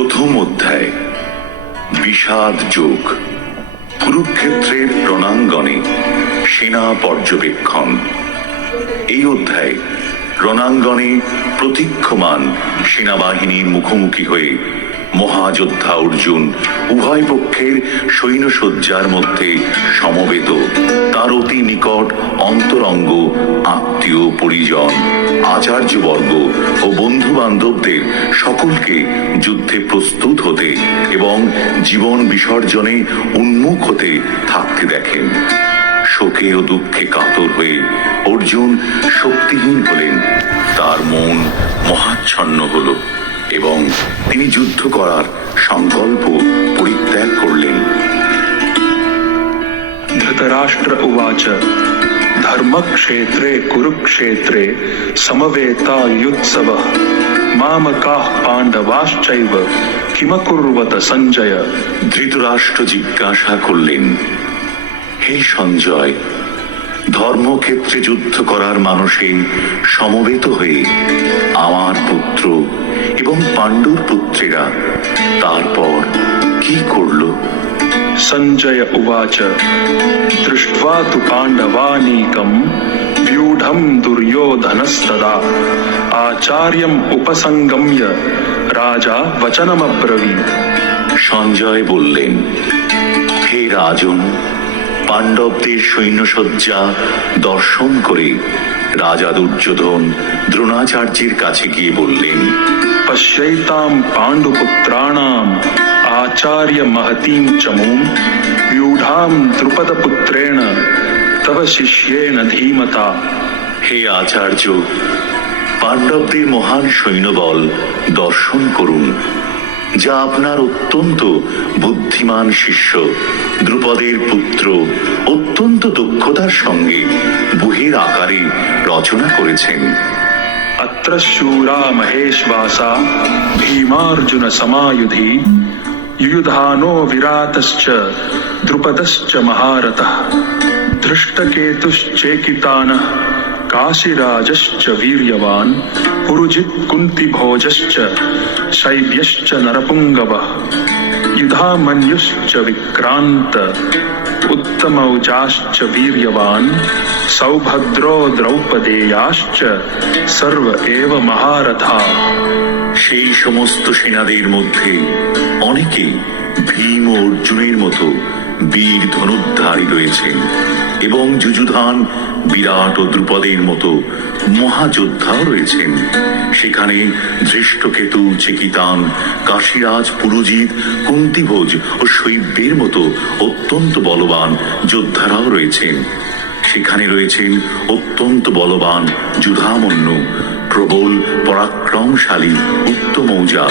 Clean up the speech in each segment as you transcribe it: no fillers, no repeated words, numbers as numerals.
প্রথম অধ্যায় বিষাদ যোগ। কুরুক্ষেত্রের রণাঙ্গনে সেনা পর্যবেক্ষণ। এই অধ্যায়ে রণাঙ্গনে প্রতীক্ষমান সেনাবাহিনীর মুখোমুখি হয়ে মহাযোদ্ধা অর্জুন উভয় পক্ষের সৈন্যসজ্জার মধ্যে সমবেত তার অতি নিকট অন্তরঙ্গ আত্মীয় পরিজন আচার্যবর্গ ও বন্ধু বান্ধবদের সকলকে যুদ্ধে প্রস্তুত হতে এবং জীবন বিসর্জনে উন্মুখ হতে থাকতে দেখেন। শোকে ও দুঃখে কাতর হয়ে অর্জুন শক্তিহীন হলেন, তার মন মহাচ্ছন্ন হল এবং তিনি যুদ্ধ করার সংকল্প পরিত্যাগ করলেন। ধৃতরাষ্ট্র উবাচ ধর্মক্ষেত্রে কুরুক্ষেত্রে সমবেতাयुत्सवः মামকাঃ পাণ্ডবাশ্চৈব কিমকুর্বত সঞ্জয়। ধৃতরাষ্ট্র জিজ্ঞাসা করলেন, হে সঞ্জয়, ধর্মক্ষেত্রে যুদ্ধ করার মানসে সমবেত হয়ে আমার পুত্র এবং পাণ্ডুর পুত্রেরা তারপর কি করল? সঞ্জয় উবাচ দৃष्ट्वा तु पाण्डवानीकं व्यूढं दुर्योधनस्तदा आचार्यम् उपसंगम्य राजा वचनमब्रवीत्। সঞ্জয় বললেন, হে রাজন, পাণ্ডবদের সৈন্যসজ্জা দর্শন করে রাজা দুর্যোধন দ্রোণাচার্যের কাছে গিয়ে বললেন, पश्यैतां पाण्डुपुत्राणाम् आचार्य महतीं चमूं व्यूढां द्रुपदपुत्रेण तव शिष्येण धीमता। হে আচার্য, পাণ্ডবদের মহান সৈন্যবল দর্শন করুন, যা আপনার অত্যন্ত বুদ্ধিমান শিষ্য দ্রুপদের পুত্র অত্যন্ত দক্ষতার সঙ্গে বুহের আকারে রচনা করেছেন। अत्र शूरा महेश्वासा भीमार्जुन समायुधि युयुधानो विरातश्च द्रुपदश्च महारथः धृष्टकेतुश्चेकितानः काशीराजश्च वीर्यवान् पुरुजित् कुन्तिभोजश्च शैब्यश्च नरपुङ्गवः युधामन्युश्च विक्रान्त उत्तमौजाश्च वीर्यवान् सौभद्रो द्रौपदेयाश्च सर्व एव महारथा। সেই সমস্ত সেনাদের মধ্যে অনেকে ভীম ও অর্জুনের মতো বীর ধনুর্ধারী রয়েছেন এবং যুযুধান বিরাট ও দ্রুপদের মতো মহাযোদ্ধাও রয়েছেন। সেখানে ধৃষ্টকেতু, চেকিতান, কাশীরাজ, পুরুজিৎ, কুন্তিভোজ ও শৈব্যের মতো অত্যন্ত বলবান যোদ্ধারাও রয়েছেন। সেখানে রয়েছেন অত্যন্ত বলবান যুধামন্যু, প্রবল পরাক্রমশালী উত্তমৌজা,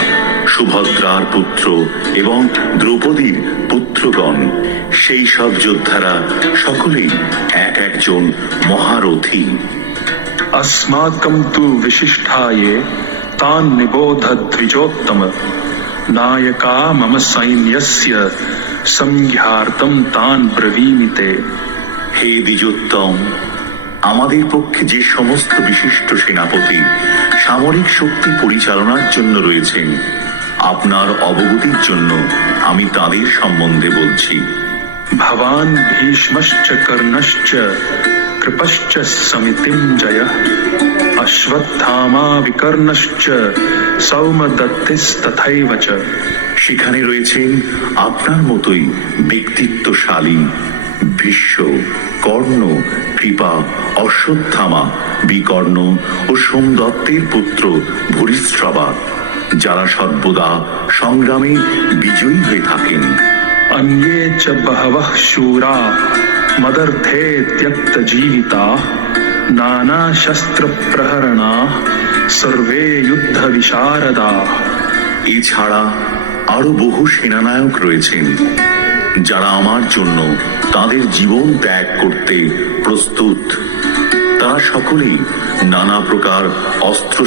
সুভদ্রার পুত্র এবং দ্রৌপদীর পুত্রগণ। সেই সব যোদ্ধারা সকলেই এক একজন মহারথী। अस्माकं तु विशिष्टाये तान् निबोध द्विजोत्तम नायका मम सैन्यस्य संज्ञार्थं तान् ब्रवीमि ते। হে দ্বিজোত্তম, আমাদের পক্ষে যে সমস্ত বিশিষ্ট সেনাপতি সামরিক শক্তি পরিচালনার জন্য রয়েছেন, আপনার অবগতির জন্য আমি তাদের সম্বন্ধে বলছি। भवान् भीष्मश्च कर्णश्च कृपश्च समितिञ्जयः अश्वत्थामा विकर्णश्च सौमदत्तिस्तथैव च। সেখানে রয়েছেন আপনার মতোই ব্যক্তিত্বশালী ভীষ্ম, কর্ণ, কৃপা, অশ্বত্থামা, বিকর্ণ ও সোমদত্তের পুত্র ভূরিশ্রবা, যারা সর্বদা সংগ্রামে বিজয়ী হয়ে থাকেন। अन्ये च बहवः शूरा मदर्थे त्यक्तजीविताः नानाशस्त्रप्रहरणाः सर्वे युद्धविशारदाः। এছাড়া আরো বহু সেনানায়ক রয়েছেন যারা আমার জন্য তাদের জীবন ত্যাগ করতে প্রস্তুত। তারা সকলেই নানা প্রকার অস্ত্র